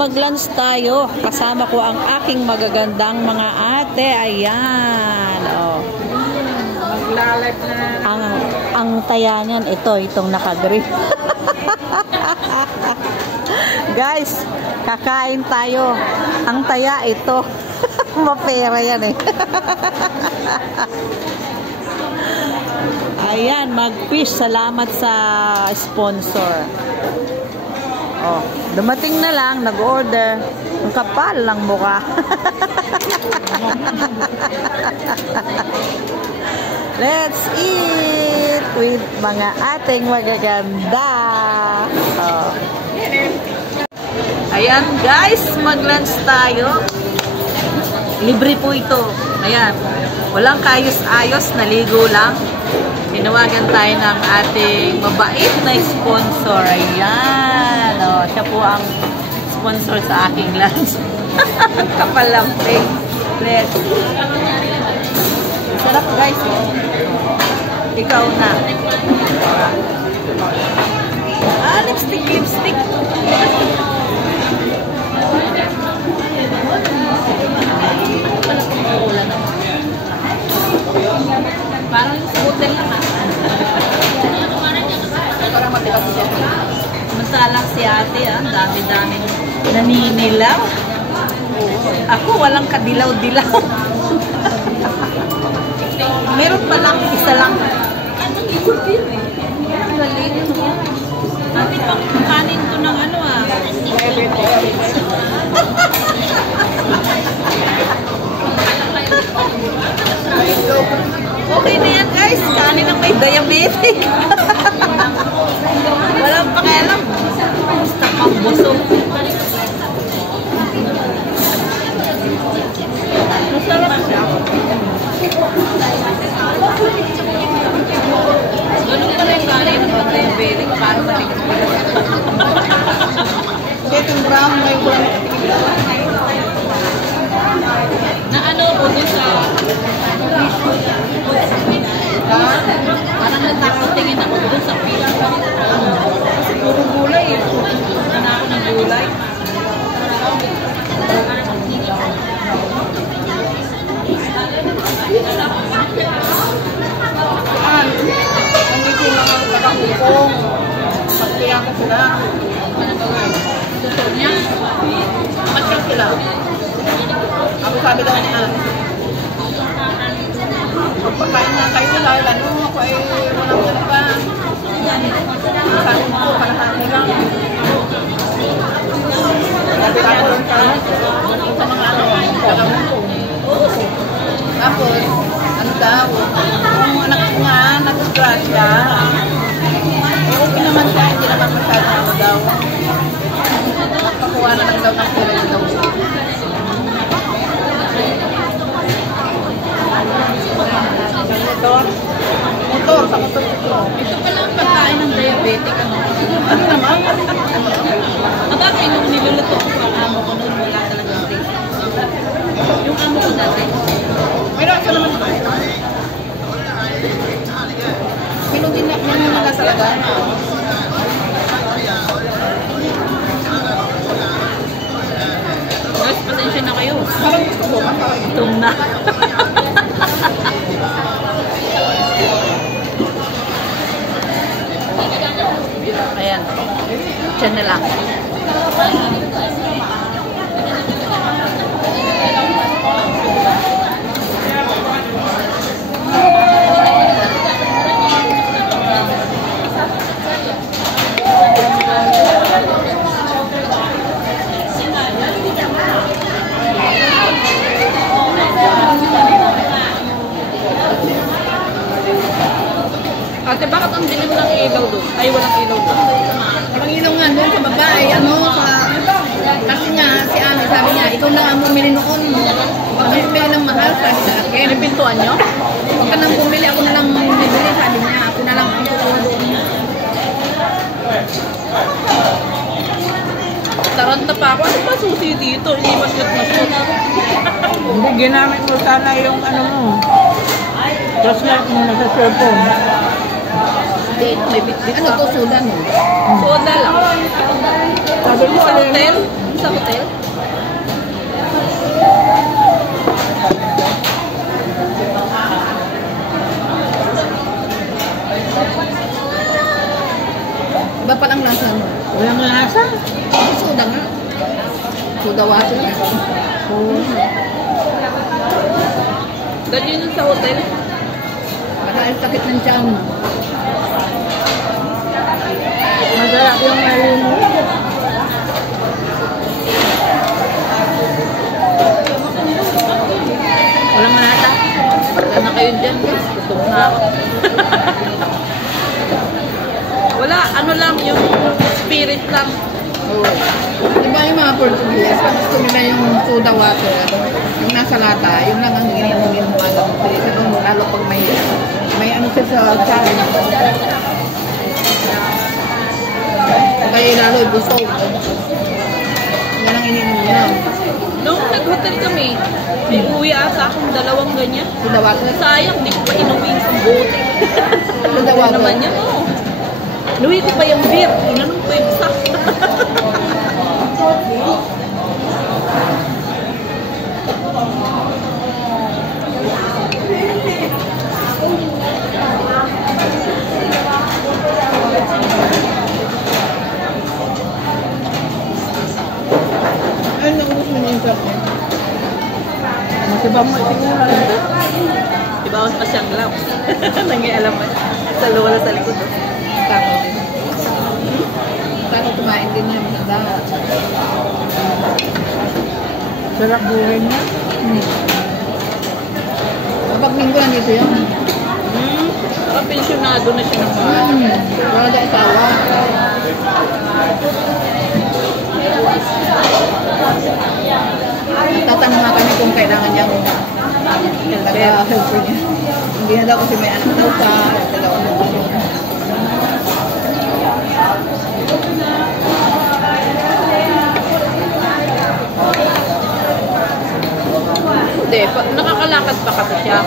mag-lunch tayo. Kasama ko ang aking magagandang mga ate. Ayan. Oh. Maglalike na. Ang taya niyan, itong naka-green. Guys, kakain tayo. Ang taya, ito. Mapera yan eh. Ayan, mag-fish. Salamat sa sponsor. Oh, dumating na lang, nag-order. Ang kapal lang mukha. Let's eat with mga ating magaganda. Oh. Ayan guys, mag-lunch tayo. Libre po ito. Ayan, walang kayos-ayos, naligo lang. Tinawagan tayo ng ating mabait na sponsor. Ayan. O, siya po ang sponsor sa aking lunch. Kapalamping. Let's. Sarap guys. Oh. Ikaw na. Lipstick. Parang hotel lang parang matigas siya. Masalang si ate dami-dami naninilaw. Ako walang kadilaw-dilaw. Meron pa lang, isa lang. Anong ikot din eh? Galing mo. Ate pang kanin ko ng Okay na yan guys, kanin ang may diabetic. Walang pakialam. Basta pambusog. Masarap siya. Ganun pala yung kanin ng diabetic para matigas. Itong brown may brown. Na ko dun sa parang natakot tingin ako dun sa fish. Puro gulay eh. Ano ako ng gulay? Nandito lang ang taga-hukong. Pagkaya ko sila. Gusto niya? Matras sila. Ako sabi daw niya. Pagkain na kayo dahil ako ay walang gano'n pa. Sabi mo ko, kalahati lang. Sabi ako lang sa mga taga-hukong. Tapos, daw, kung anak ko nga, nag-scratch ka. Okay naman siya, hindi naman masyado daw. Nagpakuha na lang daw ng kulay daw. Motor, sa motor ito. Ito pala ang pagkain ng diabetic. Ano naman? Dati nung niluluto ko ang amo ko noon, wala talagang taste. Yung amo ko dati. Mayroon ka naman ba? Mayroon din na sa laga. Guys, pasensya na kayo. Parang gusto ko. Itom na. Ayan. Diyan na lang. Ate, bakit ang dilim ng ilaw doon? Ay, walang ilaw doon. Walang ilaw nga doon sa baba. Ay, kasi nga, si Ami, sabi niya, ikaw lang ang bumili noon. Huwag kayo bumili ng mahal, sabi sa akin. Pintuan nyo? Huwag ka nang bumili, ako na lang bumili, sabi niya. Ako na lang ang kukuha doon. Taranta pa ako. Ano pa susi dito? Hindi maslit-maslit. Hindi, ginamit mo sana yung ano mo. Just like mo na sa cellphone. Hindi, may bit-bit Ano to, soda mo? Soda lang. Sabi mo, Sa hotel? sa hotel? Iba palang lasa mo. Walang lasa. Soda nga. Soda water. Oo. Ganyan yun sa hotel. Baka ay sakit ng tiyan mo. Masarap yung malimo. Walang lasa. Wala na kayo dyan, guys. Gutom na ako. Wala, ano lang, yung spirit lang. Oo. Diba yung mga Portuguese, pag gusto nila yung soda water, yung nasa lata, yung lang ang ininom yung mga gamit. Lalo pag may ano siya sa tiyan. Kaya lalo busog. Yan ang ininom nila. Nung nag-hotel kami, may uwi ata akong 2 ganyan. Soda water. Sayang, di ko pa inuwi yung bote. Soda Ano water. naman yan, oo. Inuwi ko pa yung beer. Inanom ko yung isa. Ay, naubos mo na yung sarap niya. Masibang mo siguro. Ibawas pa siyang gloves. Nangialam mo. Sa lola sa likod. Tako din. Tako kumain din niya masada. Sarap buhay niya. Kapag linggo nandito yun. Parang pensyonado na siya ng mga. Wala na asawa. Tatanong nga kami kung kailangan niyang taga-helper niya. Hindi na daw kasi may anak daw pa. Hindi, nakakalakad pa kasi siya.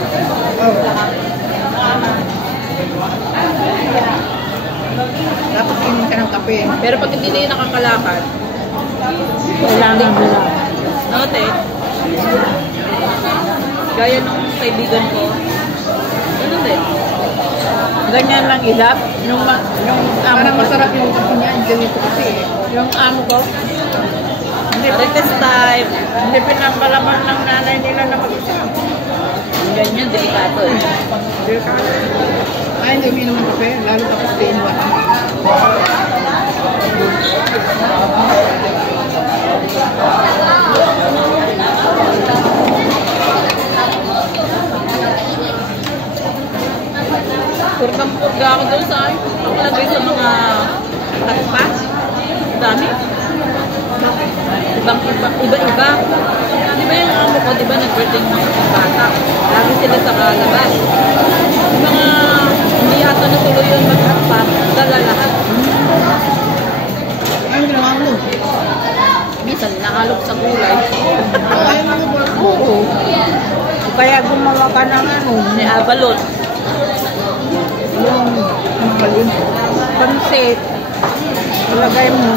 Dapat inom ka ng kape. Pero pag hindi na yun nakakalakad, Kailangan mo lang. note, gaya nung kaibigan ko, ganun din. Ganyan lang ilap. Nung Parang masarap yung kape niya. Ganito kasi. yung amo ko, Marites time. hindi pinapalaman ng nanay nila na mag-isa. Ganyan, delikato eh. Ay, hindi uminom ng kape. Lalo tapos din ba? Purgang-purga ako doon sa pakalagay sa mga hotpot. Dami. Iba-iba. Di ba yung amo ko, di ba nag-birthday ng mga bata? Lagi sila sa kalabas. Yung mga hindi yata natuloy yun mag-hotpot, dala lahat. Ay, ginawa mo. Minsan, nakalog sa kulay. Ay, mga barko. Oo. Kaya gumawa ka ng ano, Ni Abalon. yung pansit. Ilagay mo.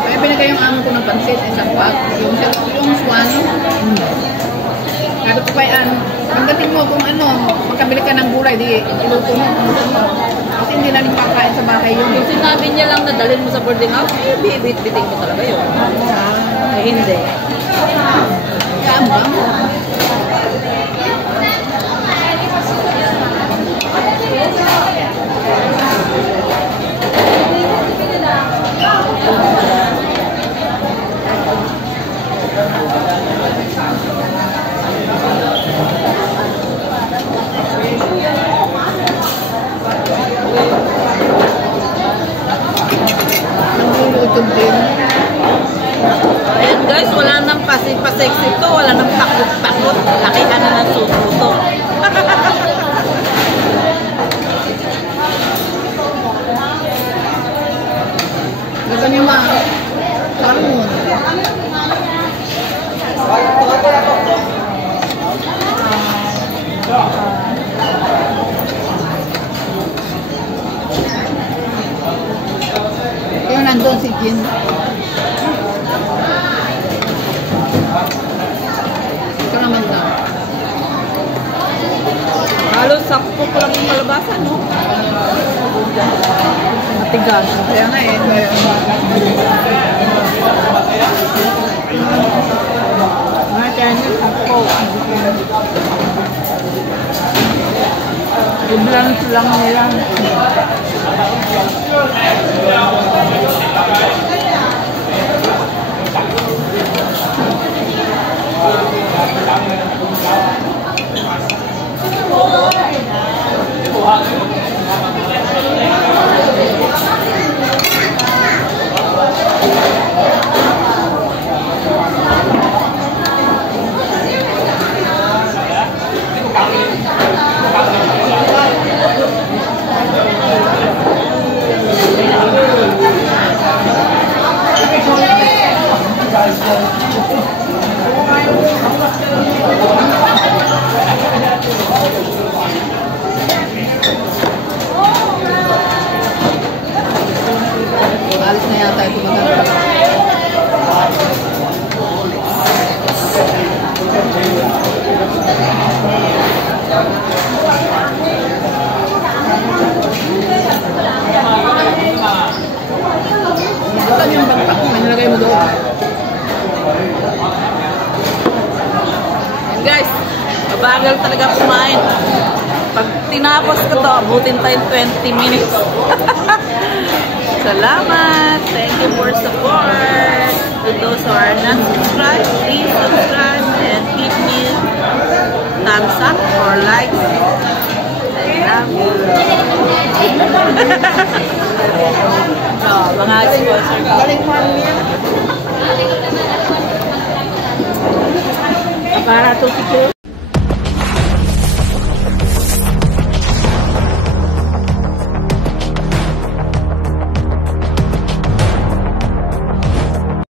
Kaya pinagay yung amo ko ng pansit, isang pack. Yung swan. Sabi ko pa yan, pagdating mo kung ano, magkabili ka ng gulay, di iluto mo. Kasi hindi na rin kakain sa bahay yun. Yung sinabi niya lang na dalhin mo sa boarding house, eh, bibit-biting mo talaga yun. Eh, hindi. Saan ba? Nagluluto din. Ayan guys, wala nang pasexy to, wala nang takot-takot. Lakihan na ng suto to. Gusto niyo ma? Salmon. Kaya nandun. doon si Jin. Ito naman na. Halos sakto ko lang yung kalabasan, no? Matigas. Kaya nga eh. Mga Chinese, ako. I-blanch lang nila. Alis na yata ito maganda. Saan yung bagpak mo? Nilagay mo doon. Guys, mabagal talaga kumain. Pag tinapos ko to, abutin tayo 20 minutes. Salamat! Thank you for support! To those who are not subscribed, please subscribe and hit me thumbs up or like. I love you! Mga sponsor ko. Galing mo yan. Para to si